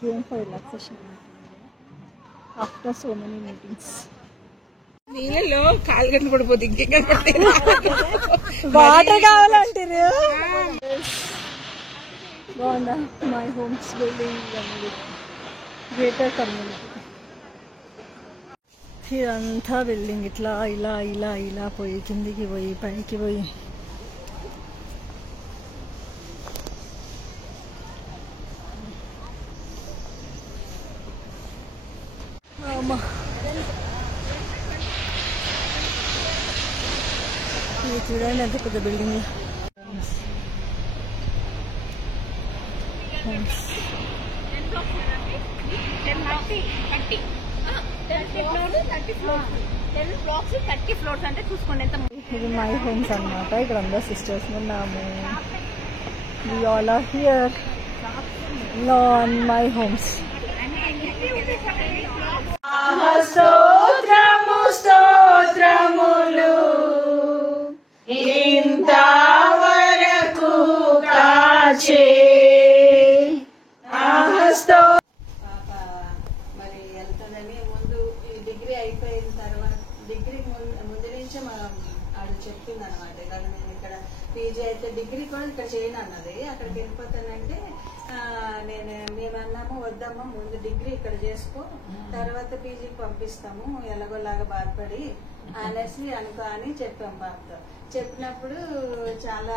came for relaxation after so many meetings. నీళ్ళలో కాలు గంటలు పడిపోతుంది ఇంకెక్కడ పడితే వాటర్ కావాలంటారు. బాగుందా మై హోమ్స్ బిల్డింగ్ అనేది గ్రేటర్ కమ్యూనిటీ. ఇదంతా బిల్డింగ్ ఇట్లా ఇలా ఇలా ఇలా పోయి కిందికి పోయి పైకి పోయి చూడండి ఎంత పెద్ద బిల్డింగ్. ఇది మై హోమ్స్ అన్నమాట. ఇక్కడ అందరూ సిస్టర్స్ ఉన్నాము. We all are here on my homes. స్తోత్రము స్తోత్రములు ఇంతవరకు కాచే మరి వెళ్తుందని ముందు డిగ్రీ అయిపోయిన తర్వాత డిగ్రీ ముందు నుంచే మనం ఆడు చెప్పింది అనమాట. కానీ నేను ఇక్కడ పీజీ అయితే డిగ్రీ కూడా ఇక్కడ చేయను అన్నది. అక్కడికి వెళ్ళిపోతానంటే మేమన్నాము వద్దమ్మా ముందు డిగ్రీ ఇక్కడ చేసుకో తర్వాత పీజీకి పంపిస్తాము ఎలాగోలాగా బాధపడి అనేసి అనుకో అని చెప్పాం బాబుతో. చెప్పినప్పుడు చాలా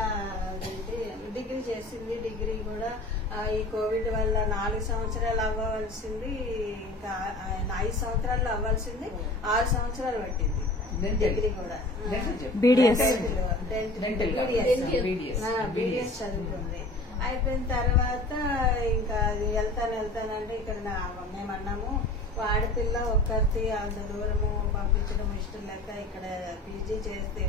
డిగ్రీ చేసింది. డిగ్రీ కూడా ఈ కోవిడ్ వల్ల 4 సంవత్సరాలు అవ్వవలసింది ఇంకా 5 సంవత్సరాలు అవ్వాల్సింది 6 సంవత్సరాలు పట్టింది డిగ్రీ కూడా. బీడిఎస్ చదువుకుంది. అయిపోయిన తర్వాత ఇంకా వెళ్తానంటే ఇక్కడ మేమన్నాము ఆడపిల్ల ఒక్కరిది అంత దూరము పంపించడం ఇష్టం లేక ఇక్కడ పీజీ చేస్తే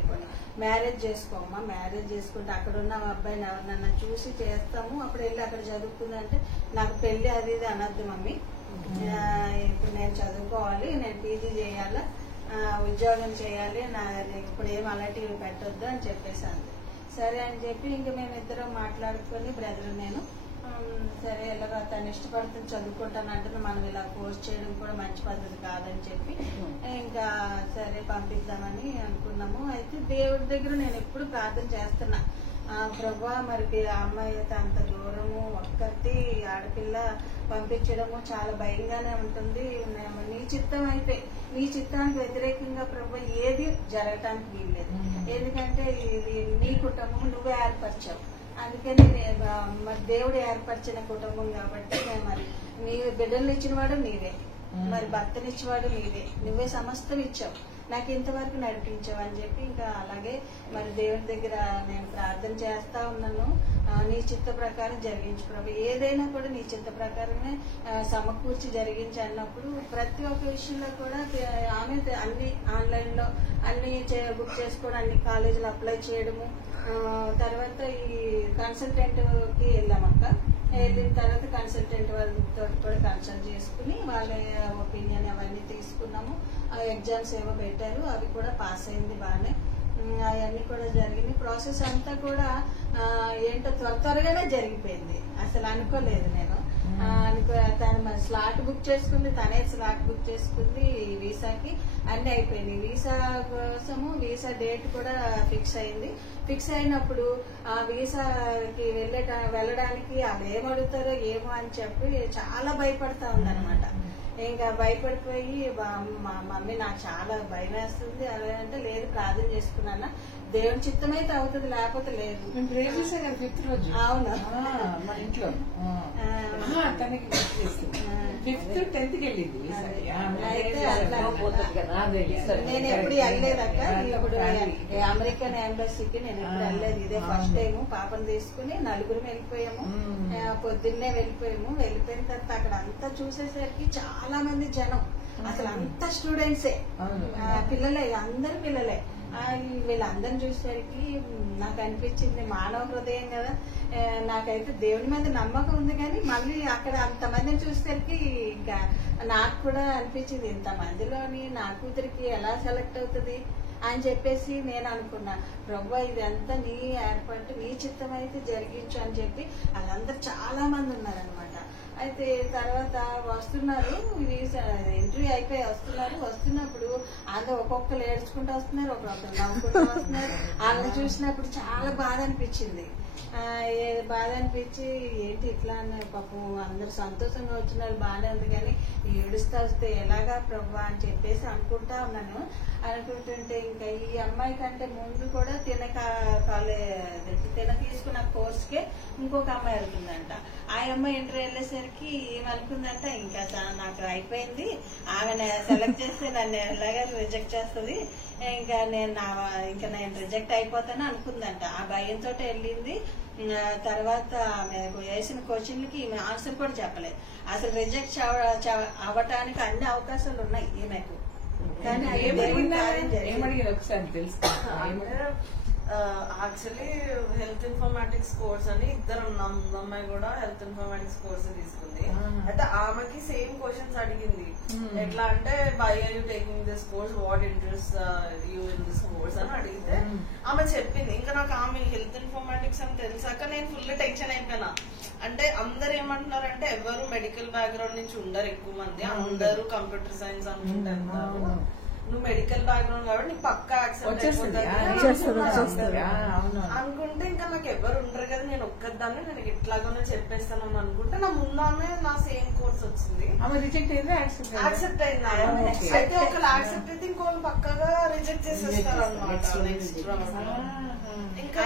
మ్యారేజ్ చేసుకోమ్మా, మ్యారేజ్ చేసుకుంటే అక్కడ ఉన్న అబ్బాయిని ఎవరినన్నా చూసి చేస్తాము అప్పుడు వెళ్ళి అక్కడ చదువుకుందంటే నాకు పెళ్లి అది ఇది అనద్దు మమ్మీ, ఇప్పుడు నేను చదువుకోవాలి, నేను పీజీ చేయాలా, ఉద్యోగం చేయాలి, ఇప్పుడు ఏం అలాంటివి పెట్టొద్దు అని చెప్పేసాను. సరే అని చెప్పి ఇంక మేమిద్దరం మాట్లాడుకొని బ్రదర్ నేను సరే ఎలాగో తను ఇష్టపడుతుంది చదువుకుంటాను అంటే మనం ఇలా కోర్స్ చేయడం కూడా మంచి పద్ధతి కాదని చెప్పి ఇంకా సరే పంపిద్దామని అనుకున్నాము. అయితే దేవుడి దగ్గర నేను ఎప్పుడు ప్రార్థన చేస్తున్నా, ప్రభా మరి అమ్మాయి అయితే అంత దూరము ఒక్కటి ఆడపిల్ల పంపించడము చాలా భయంగానే ఉంటుంది, నీ చిత్తం అయితే నీ చిత్తానికి వ్యతిరేకంగా ప్రభా ఏది జరగటానికి వీల్లేదు, ఎందుకంటే ఇది నీ కుటుంబం నువ్వే ఏర్పరిచావు, అందుకని మరి దేవుడు ఏర్పరిచిన కుటుంబం కాబట్టి మరి నీ బిడ్డలు ఇచ్చినవాడు నీవే, మరి భర్తనిచ్చేవాడు నీవే, నువ్వే సమస్తం ఇచ్చావు, నాకు ఇంతవరకు నడిపించావు అని చెప్పి ఇంకా అలాగే మరి దేవుడి దగ్గర నేను ప్రార్థన చేస్తా ఉన్నాను. నీ చిత్త ప్రకారం జరిగించు ప్రభు, ఏదైనా కూడా నీ చిత్త ప్రకారమే సమకూర్చి జరిగించి అన్నప్పుడు ప్రతి ఒక్క విషయంలో కూడా ఆమె అన్ని ఆన్లైన్లో అన్ని బుక్ చేసుకోవడం, అన్ని కాలేజీలు అప్లై చేయడము, తర్వాత ఈ కన్సల్టెంట్కి వెళ్ళామక్క. వెళ్ళిన తర్వాత కన్సల్టెంట్ వాళ్ళతో కూడా కన్సల్ట్ చేసుకుని వాళ్ళ ఒపీనియన్ అవన్నీ తీసుకున్నాము. ఎగ్జామ్స్ ఏమో పెట్టారు, అవి కూడా పాస్ అయింది బాగానే, అవన్నీ కూడా జరిగింది. ప్రాసెస్ అంతా కూడా ఏంటో త్వరగానే జరిగిపోయింది, అసలు అనుకోలేదు నేను. తను మరి స్లాట్ బుక్ చేసుకుంది, తనే స్లాట్ బుక్ చేసుకుంది వీసాకి, అన్ని అయిపోయినాయి. వీసా కోసము వీసా డేట్ కూడా ఫిక్స్ అయింది. ఫిక్స్ అయినప్పుడు ఆ వీసాకి వెళ్ళడానికి వాళ్ళు ఏమడుగుతారో ఏమో అని చెప్పి చాలా భయపడతా ఉందన్నమాట. ఇంకా భయపడిపోయి మా మమ్మీ నాకు చాలా భయం వేస్తుంది అలా అంటే లేదు ప్రార్థన చేసుకున్నా, దేవుని చిత్తం అయితే అవుతుంది లేకపోతే లేదు. అవును నేను ఎప్పుడు వెళ్ళలేదక్క, ఇప్పుడు అమెరికన్ ఎంబసీకి నేను ఎప్పుడు వెళ్ళలేదు, ఇదే ఫస్ట్ టైం. పాపను తీసుకుని నలుగురు వెళ్ళిపోయాము, పొద్దున్నే వెళ్ళిపోయాము. వెళ్ళిపోయిన తర్వాత అక్కడ అంతా చూసేసరికి చాలా మంది జనం, అసలు అంతా స్టూడెంట్సే, పిల్లలే, అందరు పిల్లలే. వీళ్ళందరిని చూసేసరికి నాకు అనిపించింది మానవ హృదయం కదా, నాకైతే దేవుని మీద నమ్మకం ఉంది కానీ మళ్ళీ అక్కడ అంతమందిని చూసేసరికి ఇంకా నాకు కూడా అనిపించింది ఇంతమందిలోని నా కూతురికి ఎలా సెలెక్ట్ అవుతుంది, అని చెప్పేసి నేను అనుకున్నా. ప్రభు ఇదంతా నీ ఏర్పాటు, నీ చిత్తం అయితే జరిగించు అని చెప్పి వాళ్ళందరూ చాలా మంది ఉన్నారనమాట. అయితే తర్వాత వస్తున్నారు, ఇది ఇంటర్వ్యూ అయిపోయి వస్తున్నప్పుడు అందరూ ఒక్కొక్కరు ఏడ్చుకుంటూ వస్తున్నారు, ఒక్కొక్కరు నవ్వుకుంటూ వస్తున్నారు. వాళ్ళని చూసినప్పుడు చాలా బాధ అనిపించింది. బాధ అనిపించి ఏంటి ఇట్లా అన్న, పాపం అందరు సంతోషంగా వచ్చిన వాళ్ళు బాగానే ఉంది కానీ ఏడుస్తా వస్తే ఎలాగా ప్రభా అని చెప్పేసి అనుకుంటా ఉన్నాను. అనుకుంటుంటే ఇంకా ఈ అమ్మాయి కంటే ముందు కూడా తిన తీసుకున్న కోర్స్కే ఇంకొక అమ్మాయి వెళ్తుందంట. ఆ అమ్మాయి ఇంటర్వ్యూ వెళ్ళేసరికి ఏం అనుకుందంట, ఇంకా నాకు అయిపోయింది, ఆమె సెలెక్ట్ చేస్తే నన్ను ఎలాగా రిజెక్ట్ చేస్తుంది, ఇంకా నేను రిజెక్ట్ అయిపోతాను అనుకుందంట. ఆ భయంతో వెళ్ళింది. తర్వాత ఆమె వేసిన క్వశ్చన్లకి ఈమె ఆన్సర్ కూడా చెప్పలేదు. అసలు రిజెక్ట్ అవ్వటానికి అన్ని అవకాశాలు ఉన్నాయి ఈమెకు. కానీ ఏమడిగింది ఒకసారి తెలుసు. యాక్చువల్లీ హెల్త్ ఇన్ఫర్మాటిక్స్ కోర్స్ అని ఇద్దరు అమ్మాయి కూడా హెల్త్ ఇన్ఫర్మాటిక్స్ కోర్స్ తీసుకుంది. అయితే ఆమెకి సేమ్ క్వశ్చన్స్ అడిగింది. ఎట్లా అంటే why are you taking this course, what interest you in this course అని అడిగితే ఆమె చెప్పింది. ఇంకా నాకు ఆమె హెల్త్ ఇన్ఫర్మాటిక్స్ అని తెలిసాక నేను ఫుల్ టెన్షన్ అయిపోయినా. అంటే అందరు ఏమంటున్నారంటే ఎవరు మెడికల్ బ్యాక్గ్రౌండ్ నుంచి ఉండరు, ఎక్కువ మంది అందరూ కంప్యూటర్ సైన్స్ అనుకుంటున్నారు. నువ్వు మెడికల్ బ్యాక్గ్రౌండ్ కాబట్టి నీకు పక్కా యాక్సెప్ట్ అనుకుంటే ఇంకా నాకు ఎవరు ఉండరు కదా, నేను ఒక్కదాన్ని నేను ఎట్లాగోనే చెప్పేస్తాను అనుకుంటే నా ముందామే నా సేమ్ కోర్స్ వచ్చింది. యాక్సెప్ట్ అయింది. అయితే ఒకళ్ళు యాక్సెప్ట్ అయితే ఇంకోళ్ళు పక్కగా రిజెక్ట్ చేసేస్తారు అనమాట నెక్స్ట్ రౌండ్. ఇంకా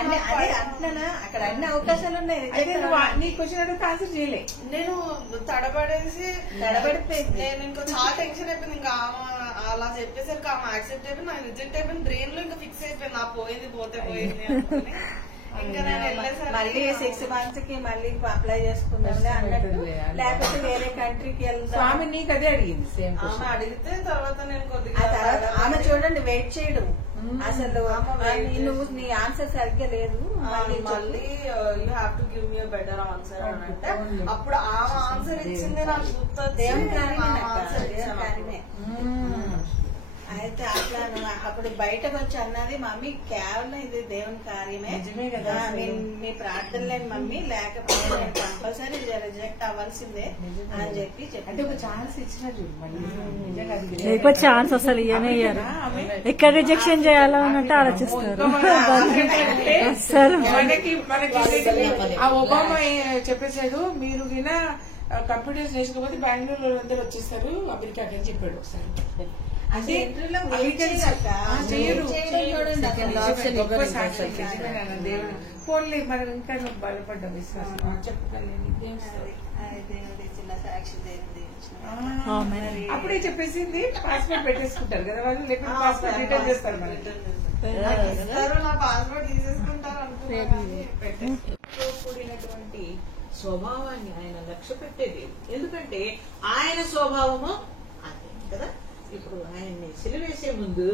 అక్కడ అన్ని అవకాశాలు ఉన్నాయి. నీ క్వశ్చన్ అడిగితే ఆన్సర్ చేయలే. నేను తడబడిపోయింది. నేను ఇంకా చాలా టెన్షన్ అయిపోయింది. ఇంకా అలా చెప్పేసరికి ఆమె యాక్సెప్ట్ అయిపోయి నాకు రిజెక్ట్ అయిపోయింది. బ్రెయిన్ లో ఇంకా ఫిక్స్ అయిపోయింది, నా పోయింది పోయింది అనుకుని. ఇంకా నేను వెళ్ళేసరికి మళ్ళీ 6 months కి మళ్ళీ అప్లై చేసుకుందాం అన్నట్టు, లేకపోతే వేరే కంట్రీకి వెళ్దాం. నీకు అదే అడిగింది సేమ్. ఆమె అడిగితే తర్వాత నేను కొద్దిగా ఆమె చూడండి వెయిట్ చేయడం, అసలు నువ్వు నీ ఆన్సర్ సరిగ్గా లేదు, మళ్ళీ you have to give me better answer అని అంటే అప్పుడు ఆమె ఆన్సర్ ఇచ్చింది నాకు గుర్తొచ్చి దేవుని కార్యమే. అయితే అట్లా అప్పుడు బయటకు వచ్చి అన్నది, మమ్మీ కేవలం ఇది దేవుని కార్యమే, మీ ప్రార్థన లేని మమ్మీ, లేకపోతే నేను కంపల్సరీ రిజెక్ట్ అవ్వాల్సిందే అని చెప్పి అంటే ఒక ఛాన్స్ ఇచ్చినట్టు. లేకపోతే ఛాన్స్ అసలు ఇయ్యనే ఇయ్యారు. ఎక్కడ రిజెక్షన్ చేయాలంటే ఆలోచిస్తారు. ఆ ఒబామా చెప్పేసాడు, మీరు వినా కంప్యూటర్స్ నేర్చుకోకపోతే బెంగళూరు అందరూ వచ్చేస్తారు అమెరికాకి అని చెప్పాడు ఒకసారి. అంటే ఫోన్లే మనం ఇంకా బలపడ్డాం విశ్వాసం చెప్పగలేదు. అప్పుడే చెప్పేసింది పాస్పోర్ట్ పెట్టేసుకుంటారు కదా వాళ్ళు, లేకపోతే పాస్పోర్ట్ రిటర్న్ చేస్తారు నా పాస్పోర్ట్ తీసేసుకుంటారు అనుకుంటున్నాను. కూడినటువంటి స్వభావాన్ని ఆయన లక్ష్య పెట్టేది. ఎందుకంటే ఆయన స్వభావము అదే కదా. ఇప్పుడు ఆయన్ని సిలువేసే ముందు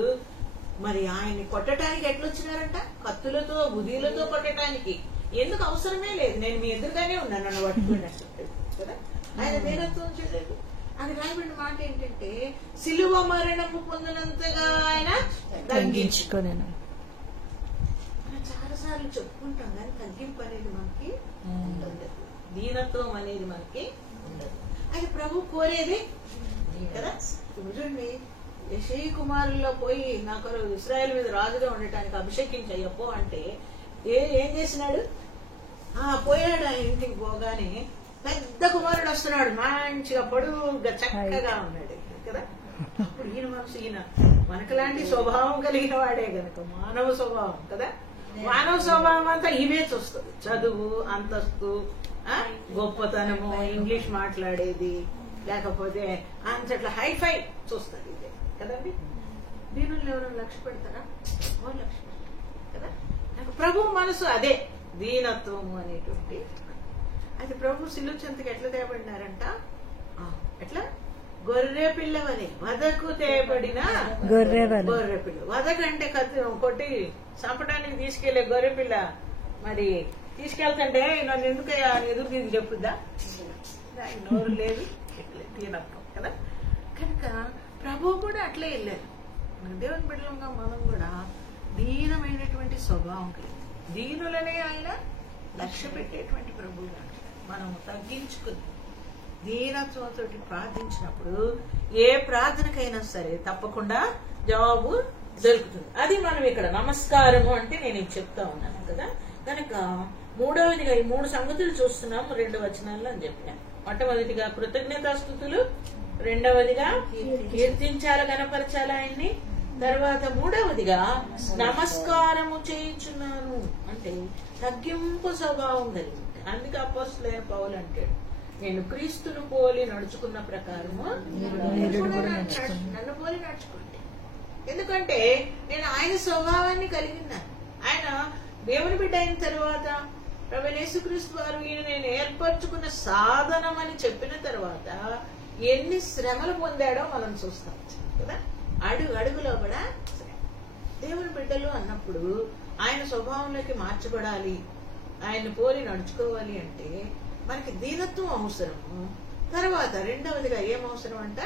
మరి ఆయన్ని కొట్టడానికి ఎట్లొచ్చినారంట, కత్తులతో బుధీలతో కొట్టడానికి. ఎందుకు అవసరమే లేదు, నేను మీ ఎదురుగానే ఉన్నాను నన్ను పట్టుకున్నట్టు కదా. ఆయన వీరత్వం చేయలేదు. అది రాయబడిన మాట ఏంటంటే సిలువ మరణము పొందినంతగా ఆయన తగ్గించుకున్నాను. మనం చాలా సార్లు చెప్పుకుంటాం కానీ తగ్గింపు అనేది మనకి ఉండదు, దీనత్వం అనేది మనకి ఉండదు. అది ప్రభు కోరేది కదా. చూడండి, యెషయి కుమారుల్లో పోయి నాకు ఇశ్రాయేలు మీద రాజుగా ఉండటానికి అభిషేకించయ్యప్పో అంటే ఏం చేసినాడు? పోయాడు. ఆయన ఇంటికి పోగానే పెద్ద కుమారుడు వస్తున్నాడు, మంచిగా పొడుగుగా చక్కగా ఉన్నాడు కదా. అప్పుడు ఈయన మనసు, ఈయన మనకలాంటి స్వభావం కలిగిన వాడే గనక, మానవ స్వభావం కదా. మానవ స్వభావం అంతా ఇమేజ్ వస్తుంది, చదువు, అంతస్తు, గొప్పతనము, ఇంగ్లీష్ మాట్లాడేది, లేకపోతే అంతట్లా హైఫై చూస్తారు ఇదే కదండి. దీనిలో ఎవరైనా లక్ష్య పెడతారా? వాళ్ళు లక్ష్య పెడతారు కదా. నాకు ప్రభు మనసు అదే దీనత్వము అనేటువంటి. అది ప్రభు సిలువ చెంతకి ఎట్లా తేబడినారంట, ఎట్లా గొర్రె పిల్లవని వదకు తేబడిన గొర్రె పిల్ల. వదకంటే కొట్టి చంపడానికి తీసుకెళ్లే గొర్రె పిల్ల మరి తీసుకెళ్తుంటే నన్ను ఎందుకు ఎదురు తిరిగి చెప్పుద్దా? నోరు లేదు, దీనత్వం కదా. కనుక ప్రభు కూడా అట్లే వెళ్ళారు. దేవుని బిడ్డలంగా మనం కూడా దీనమైనటువంటి స్వభావం కలిగి, దీనులనే ఆయన లక్ష్య పెట్టేటువంటి ప్రభువు మనం తగ్గించుకుని దీనత్వంతో ప్రార్థించినప్పుడు ఏ ప్రార్థనకైనా సరే తప్పకుండా జవాబు దొరుకుతుంది. అది మనం ఇక్కడ నమస్కారము అంటే నేను ఇది చెప్తా ఉన్నాను కదా. కనుక మూడవదిగా ఈ 3 సంగతులు చూస్తున్నాము 2 వచనాల్లో అని చెప్పాను. మొట్టమొదటిగా కృతజ్ఞతాస్తుతులు, రెండవదిగా కీర్తించాల గణపరచాల ఆయన్ని, తర్వాత మూడవదిగా నమస్కారము చేయించున్నాను అంటే తగ్గింపు స్వభావం కలిగి. అందుకే అపోస్తలుడైన పౌలు అంటాడు, నేను క్రీస్తును పోలి నడుచుకున్న ప్రకారము నన్ను పోలి నడుచుకుంటే. ఎందుకంటే నేను ఆయన స్వభావాన్ని కలిగి ఉన్నాను. ఆయన దేవుని బిడ్డ అయిన తర్వాత ప్రభువైన యేసుక్రీస్తు వారు ఈయన నేను ఏర్పరచుకున్న సాధనం అని చెప్పిన తర్వాత ఎన్ని శ్రమలు పొందాడో మనం చూస్తాం కదా. అడుగులో కూడా దేవుని బిడ్డలు అన్నప్పుడు ఆయన స్వభావంలోకి మార్చబడాలి, ఆయన పోలి నడుచుకోవాలి అంటే మనకి దీనత్వం అవసరము. తర్వాత రెండవదిగా ఏమవసరం అంట,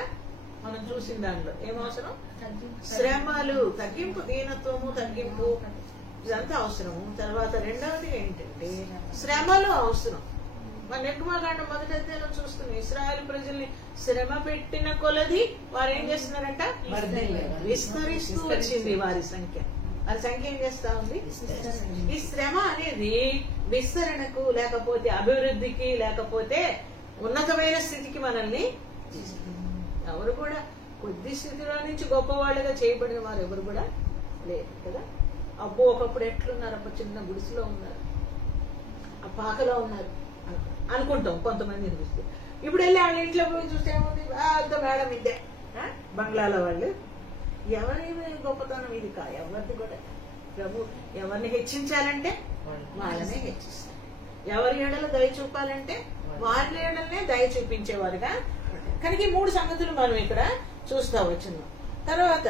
మనం చూసిన దానిలో ఏమవసరం, శ్రమలు, తగ్గింపు, దీనత్వము తగ్గింపు ఇదంతా అవసరము. తర్వాత రెండవది ఏంటంటే శ్రమలు అవసరం. మన నిర్గమకాండం 1వ అధ్యాయంలో చూస్తున్నాం, ఇశ్రాయేలు ప్రజల్ని శ్రమ పెట్టిన కొలది వారు ఏం చేస్తున్నారంట, విస్తరిస్తూ వచ్చింది వారి సంఖ్య. వారి సంఖ్య ఏం చేస్తా ఉంది, ఈ శ్రమ అనేది విస్తరణకు, లేకపోతే అభివృద్ధికి, లేకపోతే ఉన్నతమైన స్థితికి మనల్ని. ఎవరు కూడా కొద్ది స్థితిలో నుంచి గొప్పవాళ్ళుగా చేయబడిన వారు ఎవరు కూడా లేరు కదా. అబ్బో ఒకప్పుడు ఎట్లున్నారు, అబ్బో చిన్న గుడిసెలో ఉన్నారు, ఆ పాకలో ఉన్నారు అనుకుంటాం కొంతమందిని చూస్తే. ఇప్పుడు వెళ్ళి వాళ్ళ ఇంట్లో పోయి చూస్తే ఏముంది, అంత మేడం ఇద్దే బంగ్లాలో వాళ్ళు. ఎవరి గొప్పతనం ఇది కా, ఎవరిది కూడా. ప్రభు ఎవరిని హెచ్చించాలంటే వాళ్ళనే హెచ్చిస్తారు, ఎవరి ఏడలో దయ చూపాలంటే వాళ్ళ ఏడలనే దయ చూపించేవారుగా. కనుక ఈ 3 సంగతులు మనం ఇక్కడ చూస్తా వచ్చినాం. తర్వాత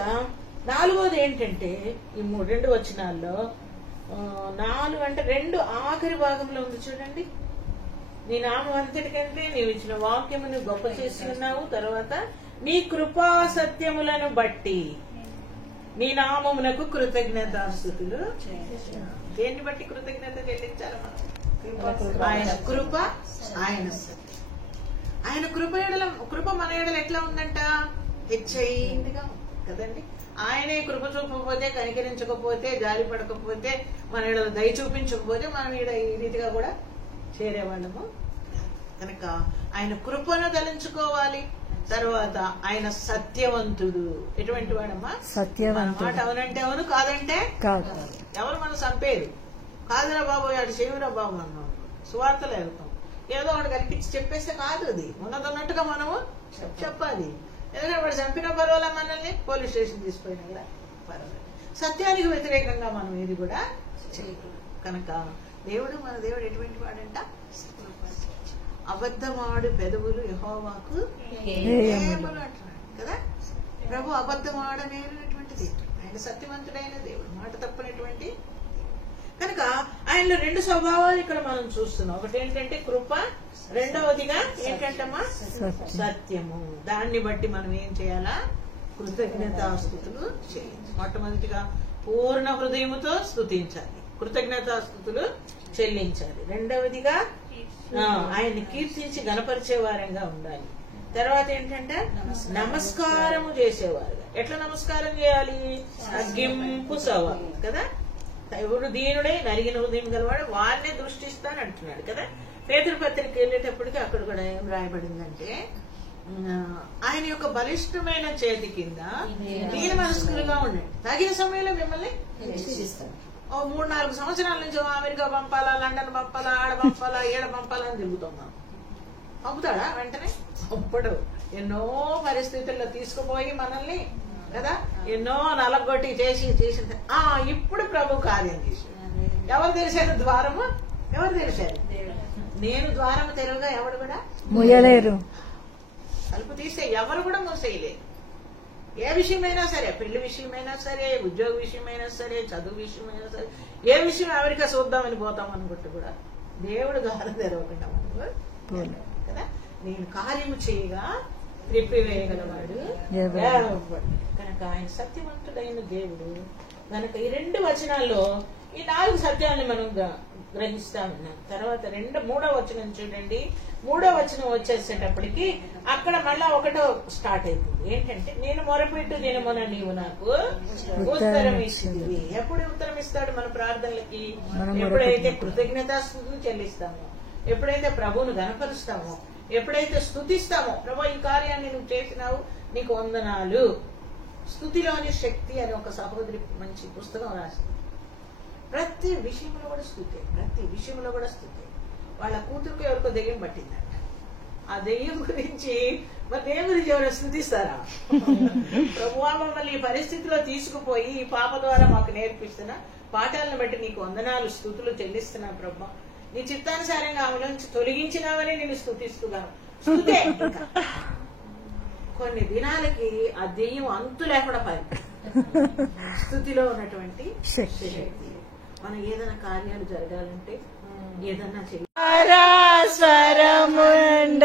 4వది ఏంటంటే ఈ 2 వచనాల్లో 4 అంటే 2 ఆఖరి భాగంలో ఉంది చూడండి. నీ నామం అంతటికంటే నీవు ఇచ్చిన వాక్యమును గొప్ప చేసి ఉన్నావు. తర్వాత నీ కృపా సత్యములను బట్టి నీ నామమునకు కృతజ్ఞతాస్తుతులు. దేన్ని బట్టి కృతజ్ఞత చెల్లించాలి మనం? ఆయన కృప, ఆయన సత్యం. ఆయన కృప మన ఏడలు ఎట్లా ఉందంట, హెచ్చైందిగా కదండి. ఆయనే కృప చూపకపోతే, కనికరించకపోతే, జాలి పడకపోతే, మన ఏడలు దయ చూపించకపోతే మనం ఈ రీతిగా కూడా చేరేవాళ్ళము. కనుక ఆయన కృపను తలంచుకోవాలి. తర్వాత ఆయన సత్యవంతుడు. ఎటువంటి వాడమ్మా? సత్యవంతుడు. మాట అవునంటే అవును, కాదంటే కాదు. ఎవరు మనం చంపేది కాదురా బాబు, అటు చేయవురా బాబు అన్నాం, సువార్తలు వెళ్తాం, ఏదో ఒకటి కల్పించి చెప్పేస్తే కాదు. అది ఉన్నదన్నట్టుగా మనము చెప్పాలి. ఎందుకంటే వాడు చంపిన పర్వాలా, మనల్ని పోలీస్ స్టేషన్ తీసుకుపోయినా కూడా పర్వాలేదు. సత్యానికి వ్యతిరేకంగా మనం ఏది కూడా చేయకూడదు. కనుక మన దేవుడు ఎటువంటి వాడంట, అబద్ధమాడు పెదవులు యెహోవాకు హేయములు అంటున్నాడు కదా. ప్రభు అబద్ధమాడనేటువంటి ఆయన సత్యవంతుడైన దేవుడు, మాట తప్పనటువంటి. కనుక ఆయనలో 2 స్వభావాలు ఇక్కడ మనం చూస్తున్నాం. ఒకటి ఏంటంటే కృప, రెండవదిగా ఏంటంటమ్మా సత్యము. దాన్ని బట్టి మనం ఏం చేయాలా, కృతజ్ఞతాస్తుతులు చేయాలి. మొట్టమొదటిగా పూర్ణ హృదయముతో స్తుతించాలి, కృతజ్ఞతాస్తుతులు చెల్లించాలి. రెండవదిగా ఆయన్ని కీర్తించి గణపరిచే వారంగా ఉండాలి. తర్వాత ఏంటంటే నమస్కారము చేసేవారుగా. ఎట్లా నమస్కారం చేయాలి, తగ్గింపు స్వభావం కదా. ఎవడు దీనుడే నరిగిన హృదయం గలవాడు వారినే దృష్టిస్తాను అంటున్నాడు కదా. పేతురు పత్రిక వెళ్ళేటప్పటికి అక్కడ కూడా ఏం రాయబడిందంటే, ఆయన యొక్క బలిష్టమైన చేతి కింద దీన మనస్కులుగా ఉండండి, తగిన సమయంలో మిమ్మల్ని హెచ్చిస్తాను. 3-4 సంవత్సరాల నుంచి అమెరికా పంపాలా, లండన్ పంపాలా, ఆడ పంపాలా, ఏడ పంపాలా అని తిరుగుతున్నాం. పంపుతాడా వెంటనే? అప్పుడు ఎన్నో పరిస్థితుల్లో తీసుకుపోయి మనల్ని కదా, ఎన్నో నలగొట్టి చేసిన ఇప్పుడు ప్రభు కార్యం చేశాడు. ఎవరు తెరిచారు ద్వారము? ఎవరు తెరిచారు? నేను ద్వారము తెరవగా ఎవరు కూడా మూయలేరు. తలుపు తీస్తే ఎవరు కూడా మూసేయలేరు. ఏ విషయమైనా సరే, పెళ్లి విషయమైనా సరే, ఉద్యోగ విషయమైనా సరే, చదువు విషయమైనా సరే, ఏ విషయం అమెరికా చూద్దామని పోతాం అనుకుంటే కూడా దేవుడు ద్వారం తెరవకుండా మనకు కదా. నేను కార్యము చేయగా త్రిప్పివేయగలవాడు ఎవడు? ఎవడు? కనుక ఆయన సత్యవంతుడైన దేవుడు. కనుక ఈ 2 వచనాల్లో ఈ 4 సత్యాలను మనం గ్రహిస్తా ఉన్నాం. తర్వాత 3వ వచనం చూడండి. 3వ వచనం వచ్చేసేటప్పటికి అక్కడ మళ్ళా ఒకటో స్టార్ట్ అయిపోయింది. ఏంటంటే నేను మొరపెట్టు దినమున నీవు నాకు ఉత్తరం ఇస్తుంది. ఎప్పుడు ఉత్తరం ఇస్తాడు మన ప్రార్థనలకి? ఎప్పుడైతే కృతజ్ఞతాస్తుతులు చెల్లిస్తామో, ఎప్పుడైతే ప్రభువును గణపరుస్తామో, ఎప్పుడైతే స్తుతిస్తామో, ప్రభు ఈ కార్యాన్ని నువ్వు చేసినావు, నీకు వందనాలు. స్తుతిలోని శక్తి అని ఒక సహోదరి మంచి పుస్తకం రాసింది. ప్రతి విషయంలో కూడా స్తుతే, ప్రతి విషయంలో కూడా స్తుతే. వాళ్ళ కూతురుకు ఎవరికో దెయ్యం పట్టిందంట. ఆ దెయ్యం గురించి మరి దేవుడి ఎవరు స్తుతిస్తారా? ప్రభువా మమ్మల్ని ఈ పరిస్థితిలో తీసుకుపోయి ఈ పాప ద్వారా మాకు నేర్పిస్తున్న పాఠాలను బట్టి నీకు వందనాలు, స్తుతులు చెల్లిస్తున్నా ప్రభు. నీ చిత్తానుసారంగా ఆమెలోంచి తొలగించినావని నేను స్తుతిస్తున్నాను. స్తుతే. కొన్ని దినాలకి ఆ దెయ్యం అంతు లేకుండా స్తుతిలో ఉన్నటువంటి శక్తి. మనం ఏదైనా కార్యాలు జరగాలంటే, ఏదన్నా స్వరముండ